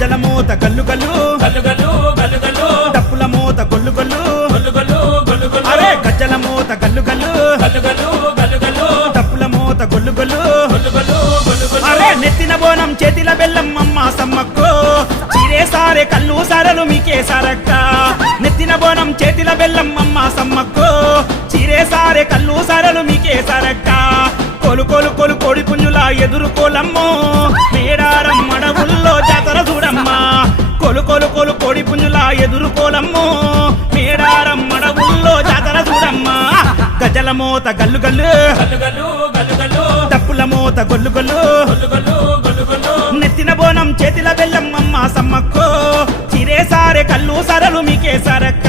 గజ్జల మోత గల్లు గల్లు గల్లు గల్లు గల్లు గల్లు డప్పుల మోత గొల్లు గొల్లు గల్లు గల్లు గల్లు గల్లు అరే గజ్జల మోత గల్లు గల్లు గల్లు గల్లు గల్లు గల్లు డప్పుల మోత గొల్లు గొల్లు గల్లు గల్లు గల్లు గల్లు అరే నెత్తిన బోనం చేతిల బెల్లం అమ్మ సమ్మక్కో చీరే సారే కల్లు సారలు మీకే సారక్క నెత్తిన బోనం చేతిల బెల్లం అమ్మ సమ్మక్కో చీరే సారే కల్లు సారలు మీకే సారక్క కొలు కొలు కొలు కోడి పుంజుల ఎదుర్కోలమ్మో మేడారం అడవుల్లో జాతర చూడమ్మా కొలు కొలు కొలు కోడి పుంజుల ఎదుర్కోలమ్మో మేడారం అడవుల్లో జాతర చూడమ్మా గజల మోత గల్లు గల్లు గల్లు గల్లు గల్లు గల్లు డప్పుల మోత గొల్లు గొల్లు గల్లు గల్లు గల్లు గల్లు నెత్తిన బోనం చేతిల బెల్లం అమ్మ సమ్మక్కో చిరే సారే కల్లు సరలు మీకే సరక్క